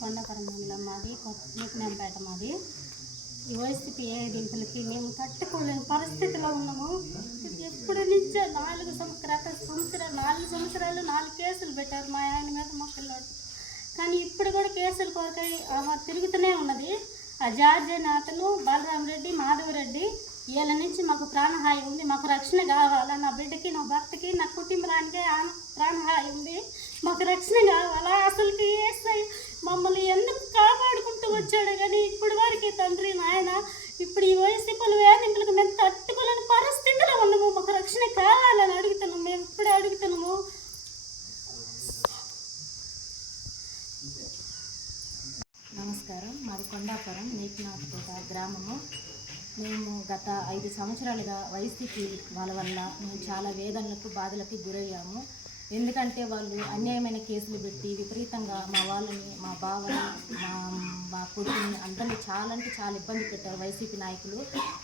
కొండకరం మండలం మాది కొత్తపేట మాది. ఈ వైసీపీ దింపులకి మేము తట్టుకోలేని పరిస్థితిలో ఉన్నాము. ఎప్పటి నుంచో నాలుగు సంవత్సరాలు సంవత్సరాలు నాలుగు సంవత్సరాలు నాలుగు కేసులు పెట్టారు మా ఆయన మీద మా పిల్లోడు. కానీ ఇప్పుడు కూడా కేసులు కోరికై ఆమె తిరుగుతూనే ఉన్నది. ఆ జార్జ్ అయిన అతను బాలరామరెడ్డి మాధవరెడ్డి వీళ్ళ నుంచి మాకు ప్రాణహాయి ఉంది. మాకు రక్షణ కావాలా? నా బిడ్డకి నా భర్తకి నా కుటుంబానికి ప్రాణహాయి ఉంది. మాకు రక్షణ కావాలా? అసలుకి ఏసై మమ్మల్ని ఎందుకు కాపాడుకుంటూ వచ్చాడు కానీ ఇప్పుడు వరకు తండ్రి నాయన ఇప్పుడు ఈ వైసీపీలు వేధింపులకు మేము తట్టుకోలేని పరిస్థితిలో ఉన్నాము. మాకు రక్షణ కావాలని అడుగుతున్నాము. మేము ఇప్పుడే అడుగుతున్నాము. నమస్కారం. మాది కొండాపురం నీటినాథపేట గ్రామము. మేము గత ఐదు సంవత్సరాలుగా వైసీపీ వాళ్ళ వల్ల మేము చాలా వేదనలకు బాధలకు గురయ్యాము. ఎందుకంటే వాళ్ళు అన్యాయమైన కేసులు పెట్టి విపరీతంగా మా వాళ్ళని మా బావని మా మా కొడుకుని అందరినీ చాలా అంటే చాలా ఇబ్బంది పెట్టారు వైసీపీ నాయకులు.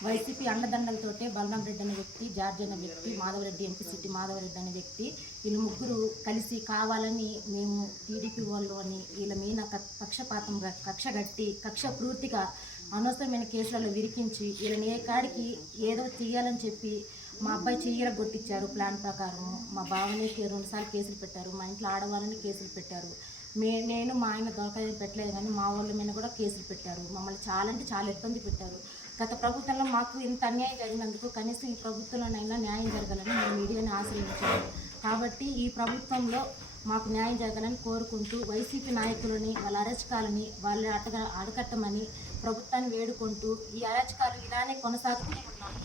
వైసీపీ అండదండలతోటే బలరాం రెడ్డి అనే వ్యక్తి జార్జ్ అనే వ్యక్తి మాధవరెడ్డి ఎంపీ సిట్టి మాధవరెడ్డి అనే వ్యక్తి వీళ్ళు ముగ్గురు కలిసి కావాలని మేము టీడీపీ వాళ్ళు అని వీళ్ళ మీద పక్షపాతం కక్ష కట్టి కక్ష పూర్తిగా అనవసరమైన కేసులలో విరికించి వీళ్ళని ఏ కాడికి ఏదో తీయాలని చెప్పి మా అబ్బాయి చీర కొట్టించారు ప్లాన్ ప్రకారం. మా బావని రెండుసార్లు కేసులు పెట్టారు. మా ఇంట్లో ఆడవాళ్ళని కేసులు పెట్టారు. మే నేను మా ఆయన దొరకాయని పెట్టలేదు కానీ మా వాళ్ళ మీద కూడా కేసులు పెట్టారు. మమ్మల్ని చాలా అంటే చాలా ఇబ్బంది పెట్టారు. గత ప్రభుత్వంలో మాకు ఇంత అన్యాయం జరిగినందుకు కనీసం ఈ ప్రభుత్వంలోనైనా న్యాయం జరగాలని మేము మీడియాని ఆశ్రయించాము కాబట్టి ఈ ప్రభుత్వంలో మాకు న్యాయం జరగాలని కోరుకుంటూ వైసీపీ నాయకులని వాళ్ళ అరచకాలని వాళ్ళ అటగ అడగట్టమని ప్రభుత్వాన్ని వేడుకుంటూ ఈ అరచకాలు ఇలానే కొనసాగుతూనే ఉన్నాయి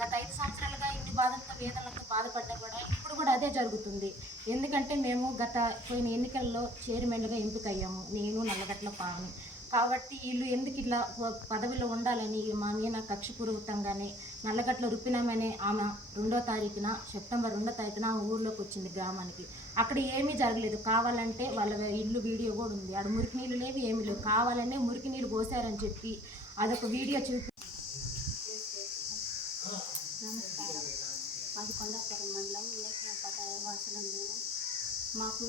గత ఐదు సంవత్సరాలుగా బాధలతో వేదనలతో బాధపడ్డా కూడా ఇప్పుడు కూడా అదే జరుగుతుంది. ఎందుకంటే మేము గత పోయిన ఎన్నికల్లో చైర్మన్గా ఎంపికయ్యాము. నేను నల్లగట్ల పాను కాబట్టి వీళ్ళు ఎందుకు ఇట్లా ప- పదవిలో ఉండాలని మా మీద కక్షపూర్వకంగానే నల్లగట్ల రుప్పినామనే ఆమె రెండో తారీఖున సెప్టెంబర్ రెండో తారీఖున ఆమె ఊర్లోకి వచ్చింది గ్రామానికి. అక్కడ ఏమీ జరగలేదు. కావాలంటే వాళ్ళ ఇల్లు వీడియో కూడా ఉంది. ఆడ మురికి నీళ్ళు లేవు ఏమీ లేవు. కావాలనే మురికి నీళ్ళు పోసారని చెప్పి అదొక వీడియో చూపి మాది కొండాపురం మండలం నేతపట వాసులు మేము మాకు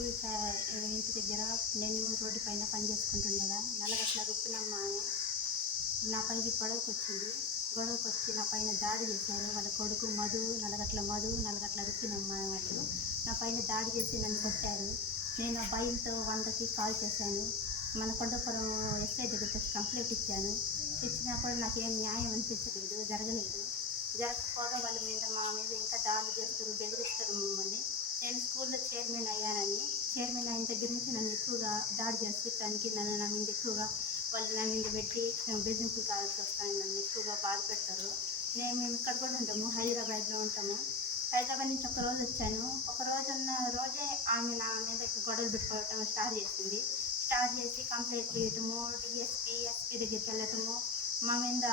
ఇంటి దగ్గర నేను రోడ్డు పైన పని చేసుకుంటుండగా నల్లగట్ల రుప్పినమ్మ అని నా పైకి గొడవకు వచ్చింది. గొడవకు వచ్చి నా పైన దాడి చేశారు. వాళ్ళ కొడుకు మధు నలగట్ల మధు నల్లగట్ల రుప్పినమ్మ వాళ్ళు నా పైన దాడి చేసి నన్ను కొట్టారు. నేను ఆ భయంతో వందకి కాల్ చేశాను. మన కొండపురం ఎస్ఐ దగ్గర కంప్లైంట్ ఇచ్చాను. ఇచ్చినా కూడా నాకు ఏం న్యాయం అనిపించలేదు జరగలేదు. జరగకపోగా వాళ్ళ మీద మా మీద ఇంకా దాడులు చేస్తారు బెదిరిస్తారు మమ్మల్ని. నేను స్కూల్లో చైర్మన్ అయ్యానని చైర్మన్ అయిన దగ్గర నుంచి నన్ను ఎక్కువగా దాడి చేస్తానికి నన్ను నా మీద ఎక్కువగా వాళ్ళు నా మీద పెట్టి బెదిరింపులు కావాల్సి వస్తాయని నన్ను ఎక్కువగా బాధ పెడతారు. నేను మేము ఇక్కడ కూడా ఉంటాము హైదరాబాద్లో ఉంటాము. హైదరాబాద్ నుంచి ఒక రోజు వచ్చాను. ఒక రోజు ఉన్న రోజే ఆమె నా మీద గొడవలు పెట్టుకోవటం స్టార్ట్ చేసింది. స్టార్ట్ చేసి కంప్లైంట్ చేయటము డిఎస్పీ ఎస్పీ దగ్గరికి వెళ్ళటము మా మీద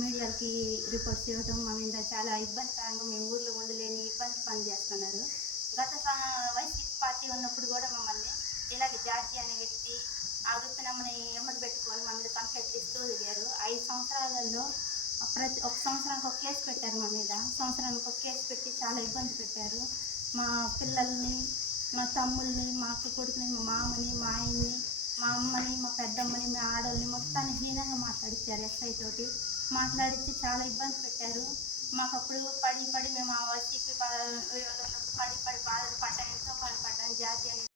మీడియాకి రిపోర్ట్స్ ఇవ్వటం మా మీద చాలా ఇబ్బందికరంగా మేము ఊర్లో ఉండలేని ఇబ్బంది పని చేస్తున్నారు గత వైసీపీ పార్టీ ఉన్నప్పుడు కూడా మమ్మల్ని ఇలాగే జార్జి అనే వ్యక్తి ఆ వృత్తినమ్మని ఎమ్మడి పెట్టుకొని మా మీద కంప్లైంట్ ఇస్తూ తిరిగారు. ఐదు సంవత్సరాలలో ప్రతి ఒక సంవత్సరానికి ఒక కేసు పెట్టారు మా మీద. సంవత్సరానికి ఒక కేసు పెట్టి చాలా ఇబ్బంది పెట్టారు. మా పిల్లల్ని మా తమ్ముల్ని మా అక్క కొడుకుని మా మామని మా ఆయన్ని మా అమ్మని మా పెద్దమ్మని మా ఆడవాళ్ళని మొత్తాన్ని హీనంగా మాట్లాడిచ్చారు ఎస్ఐ తోటి. మాట్లాడిచ్చి చాలా ఇబ్బంది పెట్టారు. మాకు అప్పుడు పడి పడి మేము ఆ వచ్చి పడి పడి బాధలు పడ్డాం ఎంతో బాధపడ్డాం జాతి